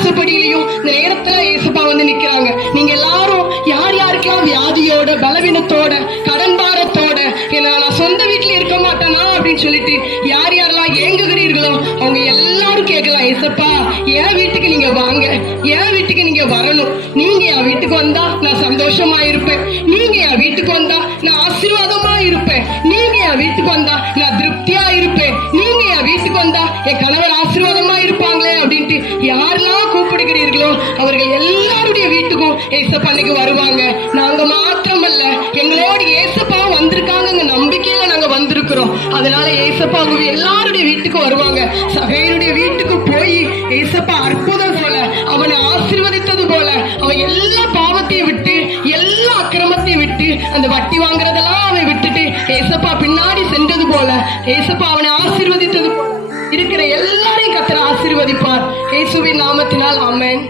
வாசப்படியிலையும் இந்த நேரத்துல ஏசப்பா வந்து நிக்கிறாங்க. நீங்க எல்லாரும் யார் யாருக்கெல்லாம் வியாதியோட, பலவீனத்தோட, கடன் பாரத்தோட, நான் சொந்த வீட்டுல இருக்க மாட்டேனா அப்படின்னு சொல்லிட்டு யார் யாரெல்லாம் ஏங்குகிறீர்களோ அவங்க எல்லாரும் கேட்கலாம், ஏசப்பா என் வீட்டுக்கு நீங்க வாங்க, என் வீட்டுக்கு நீங்க வரணும். நீங்க என் வீட்டுக்கு வந்தா நான் சந்தோஷமா இருப்பேன். நீங்க என் வீட்டுக்கு வந்தா நான் ஆசீர்வாதமா இருப்பேன். நீங்க என் வீட்டுக்கு வந்தா நான் திருப்தியா இருப்பேன். நீங்க என் வீட்டுக்கு வந்தா என் கணவர் ஆசீர்வாதமா இருப்பாங்களே அப்படின்ட்டு யாரெல்லாம் கூப்பிடுகிறீர்களோ அவர்கள் எல்லாருடைய வீட்டுக்கும் ஏசப்பா அன்னைக்கு வருவாங்க. நாங்க மாத்திரமல்ல, எங்களோட ஏசப்பா வந்திருக்காங்க நம்பிக்கையில நாங்க வந்திருக்கிறோம். அதனால ஏசப்பா அவங்க எல்லாருடைய வீட்டுக்கு வருவாங்க. சகையனுடைய வீட்டுக்கு போய் ஏசப்பா அற்புதம் போல, அவனை ஆசீர்வதித்தது போல, அவன் எல்லா பாவத்தையும் விட்டு, எல்லா அக்கிரமத்தையும் விட்டு, அந்த வட்டி வாங்குறதெல்லாம் அவன் விட்டுட்டு ஏசப்பா பின்னாடி சென்றது போல, ஏசப்பா அவனை ஆசீர்வதித்தது போல இருக்கிற எல்லாரையும் கர்த்தர் ஆசீர்வதிப்பார். இயேசுவின் நாமத்தினால் ஆமென்.